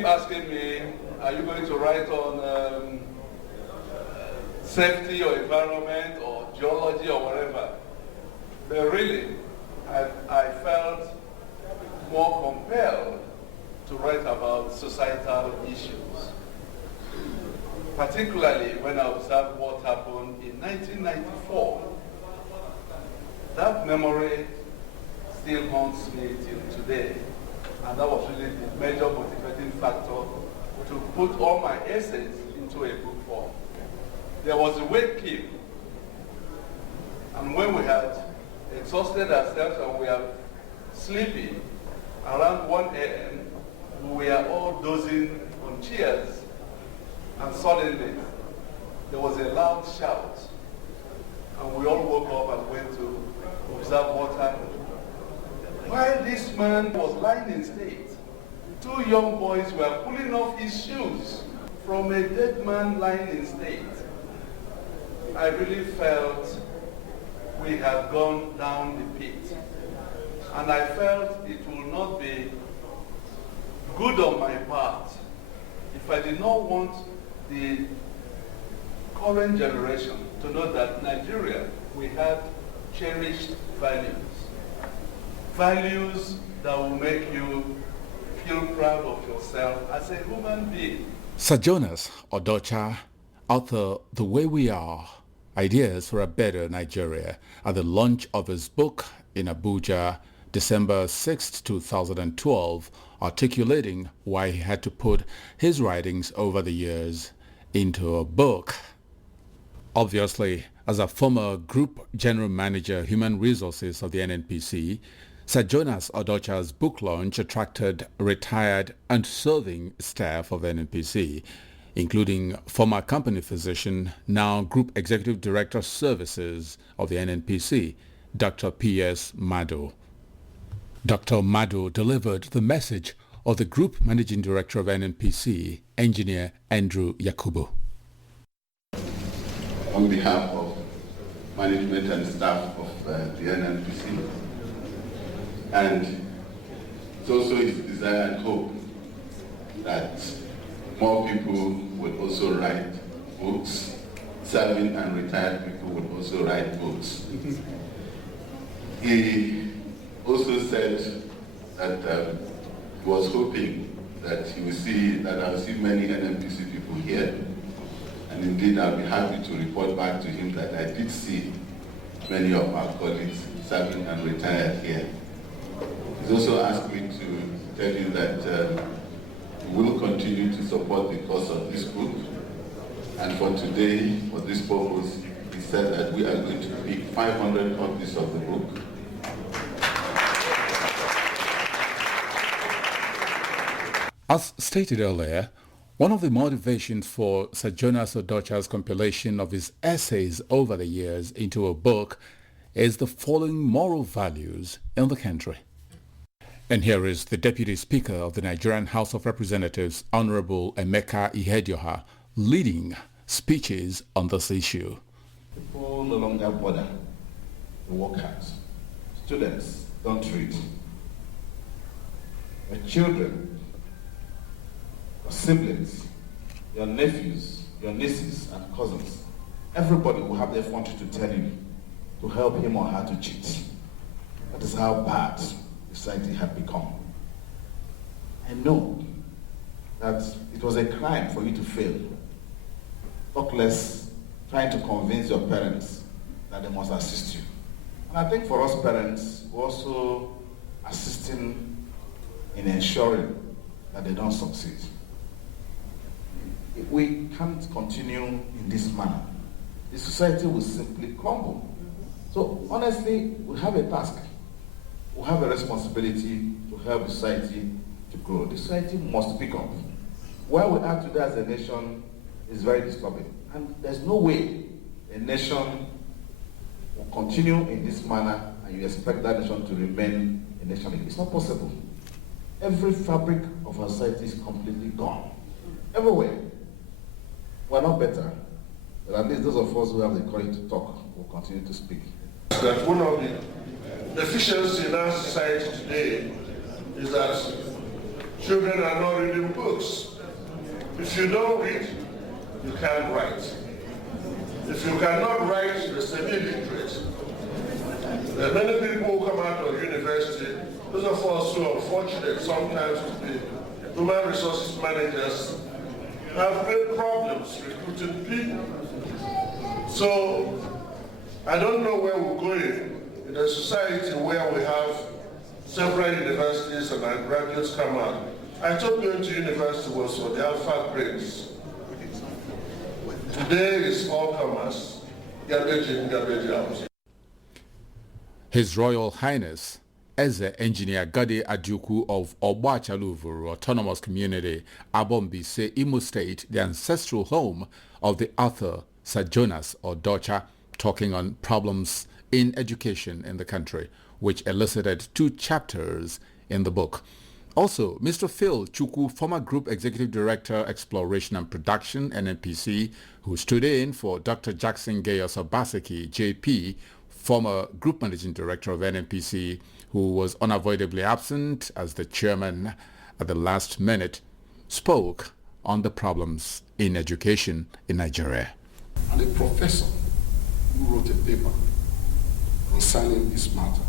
keep asking me, are you going to write on safety or environment or geology or whatever? But really, I felt more compelled to write about societal issues, particularly when I observed what happened in 1994. That memory still haunts me till today, and that was really the major motivating factor to put all my essays into a book form. There was a wake keep, and when we had exhausted ourselves and we are sleepy, around 1 a.m., we were all dozing on chairs, and suddenly there was a loud shout, and we all woke up and went to observe what happened. While this man was lying in state, 2 young boys were pulling off his shoes from a dead man lying in state. I really felt we had gone down the pit. And I felt it will not be good on my part if I did not want the current generation to know that Nigeria, we had cherished values. Values that will make you feel proud of yourself as a human being. Sir Jonas Odocha, author The Way We Are, Ideas for a Better Nigeria, at the launch of his book in Abuja, December 6, 2012, articulating why he had to put his writings over the years into a book. Obviously, as a former Group General Manager, Human Resources of the NNPC, Sir Jonas Odocha's book launch attracted retired and serving staff of NNPC, including former company physician, now Group Executive Director Services of the NNPC, Dr. P.S. Mado. Dr. Mado delivered the message of the Group Managing Director of NNPC, Engineer Andrew Yakubu. On behalf of management and staff of the NNPC, and it's also his desire and hope that more people would also write books, serving and retired people would also write books. He also said that he was hoping that he will see that I'll see many NNPC people here, and indeed I'll be happy to report back to him that I did see many of our colleagues serving and retired here. He's also asked me to tell you that we will continue to support the cause of this book, and for today, for this purpose, he said that we are going to pick 500 copies of the book. As stated earlier, one of the motivations for Sir Jonas Odocha's compilation of his essays over the years into a book is the following moral values in the country. And here is the Deputy Speaker of the Nigerian House of Representatives, Honorable Emeka Ihedioha, leading speeches on this issue. People no longer bother the workers. Students don't read. Your children, your siblings, your nephews, your nieces and cousins, everybody will have their phone to tell you to help him or her to cheat. That is how bad society had become. I know that it was a crime for you to fail. Talk less trying to convince your parents that they must assist you. And I think for us parents, we're also assisting in ensuring that they don't succeed. If we can't continue in this manner, the society will simply crumble. So honestly, we have a task. We have a responsibility to help the society to grow. The society must pick up. Where we are today as a nation is very disturbing. And there's no way a nation will continue in this manner and you expect that nation to remain a nation. It's not possible. Every fabric of our society is completely gone. Everywhere. We're not better. But at least those of us who have the courage to talk will continue to speak. That one of the deficiencies in our society today is that Children are not reading books. If you don't read, you can't write. If you cannot write, you're semi-literate. There are many people who come out of university, those of us who are unfortunate sometimes to be human resources managers, have great problems recruiting people. So I don't know where we're going in a society where we have several universities and our graduates come out. I thought going to university was for the alpha grades. Today it's all commerce, garbage in, garbage out. His Royal Highness Eze Engineer Gade Aduku of Ogbachaluvuru Autonomous Community, Abombise, Imo State, the ancestral home of the author Sir Jonas Odocha, talking on problems in education in the country, which elicited 2 chapters in the book. Also, Mr. Phil Chukwu, former Group Executive Director, Exploration and Production, NNPC, who stood in for Dr. Jackson Gayos Obaseki, JP, former Group Managing Director of NNPC, who was unavoidably absent as the chairman at the last minute, spoke on the problems in education in Nigeria. And a professor who wrote a paper concerning this matter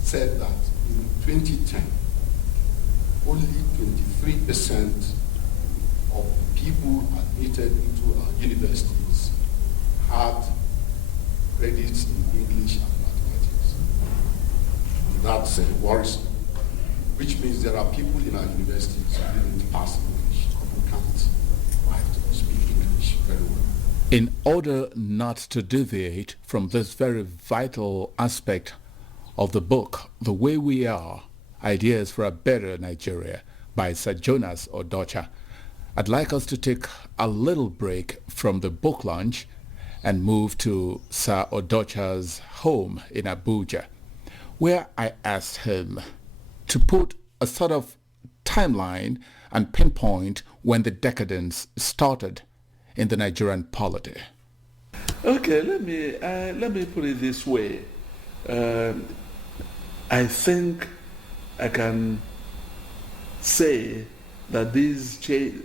said that in 2010, only 23% of the people admitted into our universities had credits in English and mathematics. And that's worrisome, which means there are people in our universities who didn't pass English or who can't write or speak English very well. In order not to deviate from this very vital aspect of the book, The Way We Are, Ideas for a Better Nigeria by Sir Jonas Odocha, I'd like us to take a little break from the book launch and move to Sir Odocha's home in Abuja, where I asked him to put a sort of timeline and pinpoint when the decadence started in the Nigerian polity. Okay, let me put it this way. I think I can say that these cherished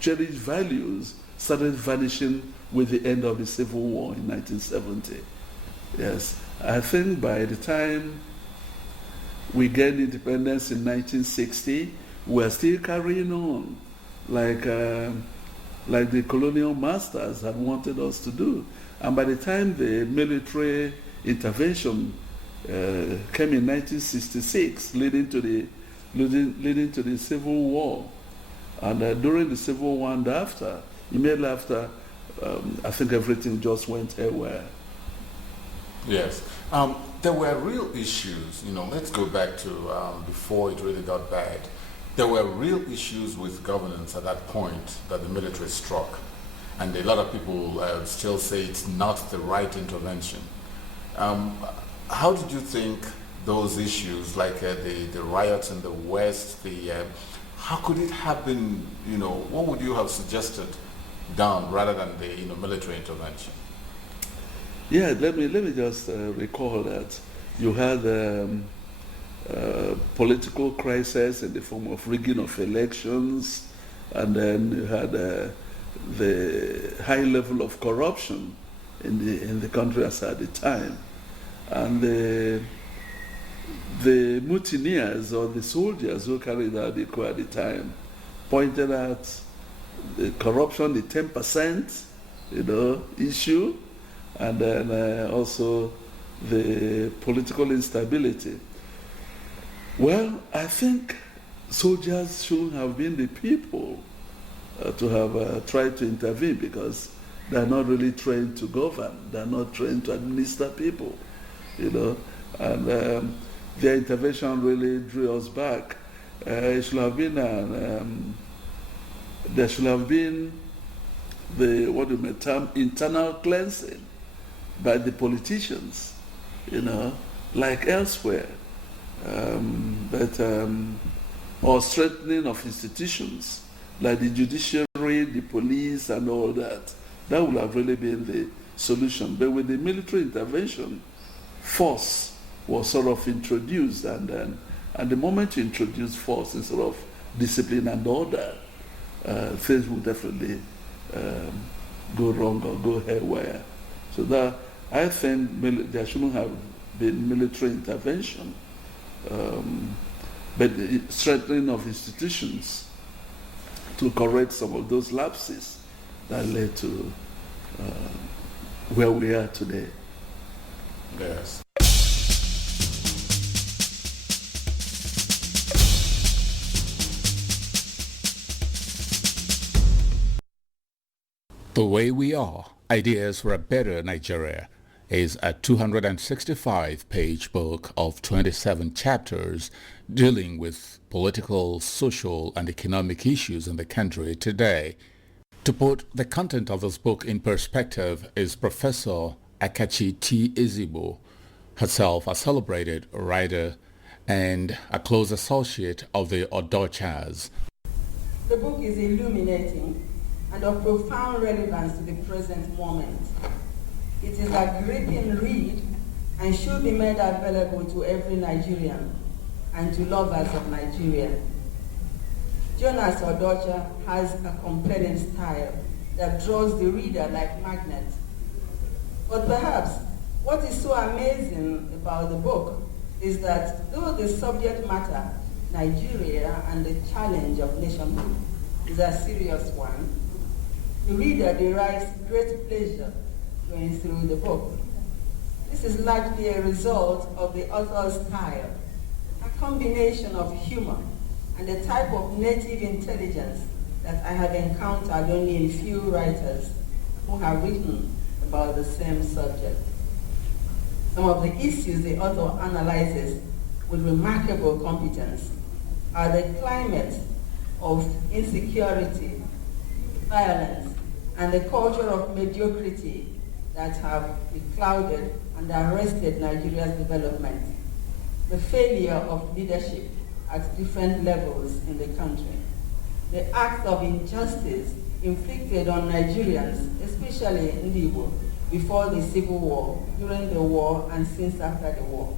values started vanishing with the end of the Civil War in 1970. Yes, I think by the time we gained independence in 1960, we are still carrying on like the colonial masters had wanted us to do. And by the time the military intervention came in 1966, leading to the Civil War, and during the Civil War and after, immediately after, I think everything just went haywire. Yes. There were real issues, let's go back to before it really got bad. There were real issues with governance at that point that the military struck. And a lot of people still say it's not the right intervention. How did you think those issues, like the riots in the West, how could it have been, what would you have suggested done rather than the military intervention? Yeah, let me just recall that you had political crisis in the form of rigging of elections, and then you had the high level of corruption in the country as at the time, and the mutineers or the soldiers who carried out the coup at the time pointed out the corruption, the 10%, issue, and then also the political instability. Well, I think soldiers should have been the people to have tried to intervene, because they're not really trained to govern. They're not trained to administer people, and their intervention really drew us back. It should have been there should have been the term internal cleansing by the politicians, like elsewhere, or strengthening of institutions like the judiciary, the police, and all that. That would have really been the solution. But with the military intervention, force was sort of introduced, and then And the moment you introduce force instead of discipline and order, things will definitely go wrong or go haywire. So that I think there shouldn't have been military intervention, but the strengthening of institutions to correct some of those lapses that led to where we are today. Yes. The Way We Are, Ideas for a Better Nigeria, is a 265-page book of 27 chapters dealing with political, social, and economic issues in the country today. To put the content of this book in perspective is Professor Akachi T. Ezigbo, herself a celebrated writer and a close associate of the Odochas. The book is illuminating and of profound relevance to the present moment. It is a gripping read and should be made available to every Nigerian and to lovers of Nigeria. Jonas Odocha has a compelling style that draws the reader like magnet. But perhaps what is so amazing about the book is that though the subject matter, Nigeria and the challenge of nationhood, is a serious one, the reader derives great pleasure going through the book. This is largely a result of the author's style, a combination of humor and a type of native intelligence that I have encountered only in few writers who have written about the same subject. Some of the issues the author analyzes with remarkable competence are the climate of insecurity, violence, and the culture of mediocrity that have beclouded and arrested Nigeria's development, the failure of leadership at different levels in the country, the acts of injustice inflicted on Nigerians, especially Ndigbo, before the Civil War, during the war, and since after the war.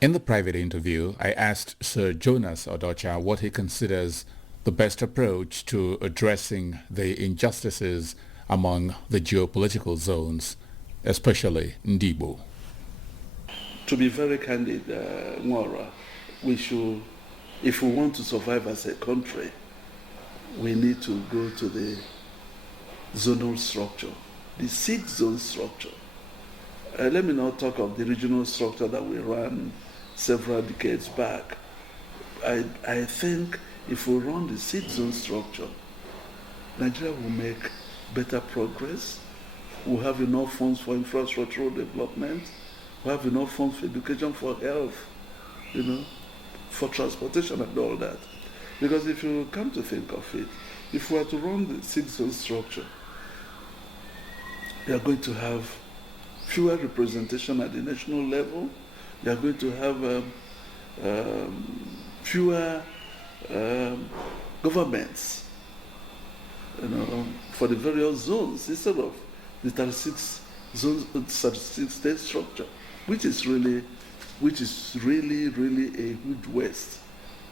In the private interview, I asked Sir Jonas Odocha what he considers the best approach to addressing the injustices among the geopolitical zones, especially Ndigbo. To be very candid, Nwora, we should, if we want to survive as a country, we need to go to the zonal structure, the 6-zone structure. Let me not talk of the regional structure that we ran several decades back. I think if we run the 6-zone structure, Nigeria will make better progress. We'll have enough funds for infrastructural development. We'll have enough funds for education, for health, for transportation and all that. Because if you come to think of it, if we are to run the 6-zone structure, we are going to have fewer representation at the national level. We are going to have fewer governments, for the various zones instead of the 36 zones, 36 state structure, which is really a huge waste,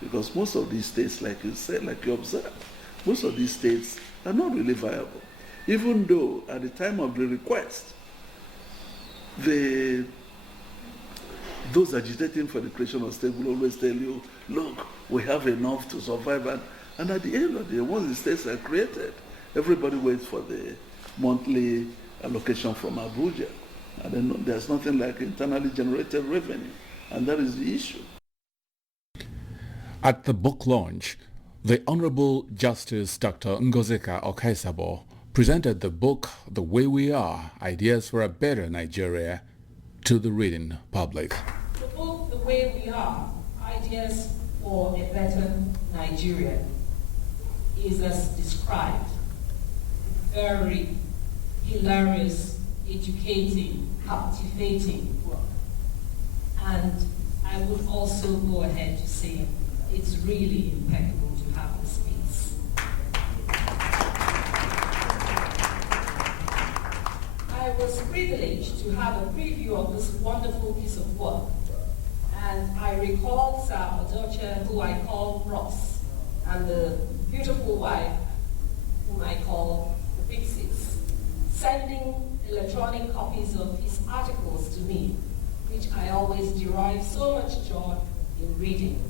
because most of these states, like you said, like you observed, most of these states are not really viable. Even though at the time of the request, those agitating for the creation of state will always tell you, look, we have enough to survive. And at the end of the day, once the states are created, everybody waits for the monthly allocation from Abuja. And then there's nothing like internally generated revenue. And that is the issue. At the book launch, the Honorable Justice Dr. Ngozika Okaisabo presented the book The Way We Are, Ideas for a Better Nigeria, to the reading public. The book The Way We Are, Ideas for a Better Nigeria, is as described, very hilarious, educating, captivating book. And I would also go ahead to say it's really impeccable to have this piece. I was privileged to have a preview of this wonderful piece of work, And I recall Sir Odocha, who I call Ross, and the beautiful wife, whom I call the Big Six, sending electronic copies of his articles to me, which I always derive so much joy in reading.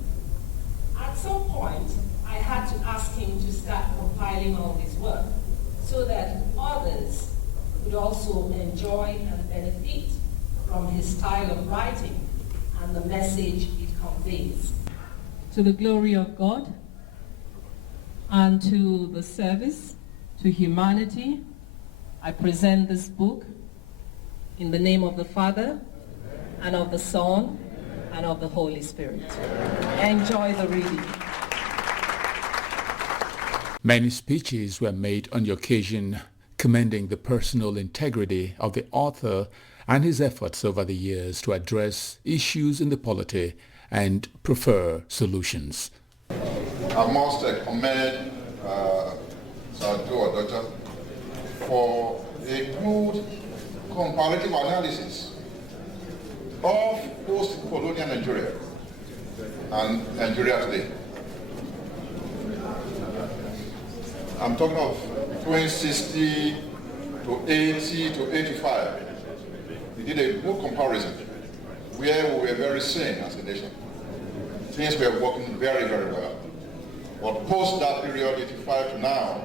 At some point, I had to ask him to start compiling all his work so that others would also enjoy and benefit from his style of writing and the message it conveys. To the glory of God and to the service to humanity, I present this book in the name of the Father and of the Son and of the Holy Spirit. Enjoy the reading. Many speeches were made on the occasion commending the personal integrity of the author and his efforts over the years to address issues in the polity and prefer solutions. I must commend Sir Jonas Odocha for a good comparative analysis of post-colonial Nigeria and Nigeria today. I'm talking of between 60 to 80 to 85. We did a good comparison where we were very sane as a nation. Things were working very, very well. But post that period, 85 to now,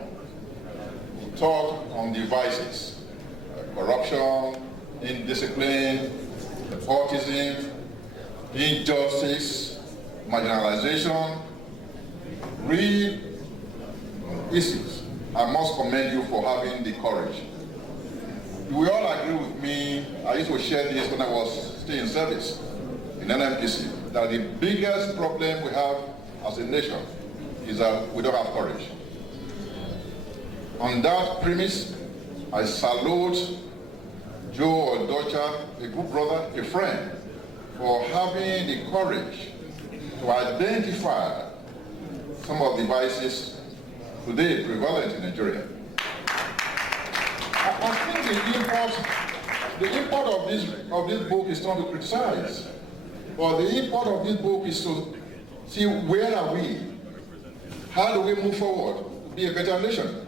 we talk on the vices, corruption, indiscipline, nepotism, injustice, marginalization, real issues. I must commend you for having the courage. You will all agree with me, I used to share this when I was still in service in NMPC, that the biggest problem we have as a nation is that we don't have courage. On that premise, I salute Joe Odocha, a good brother, a friend, for having the courage to identify some of the vices today prevalent in Nigeria. I think the import of this book is not to criticize, but the import of this book is to see where are we, how do we move forward to be a better nation.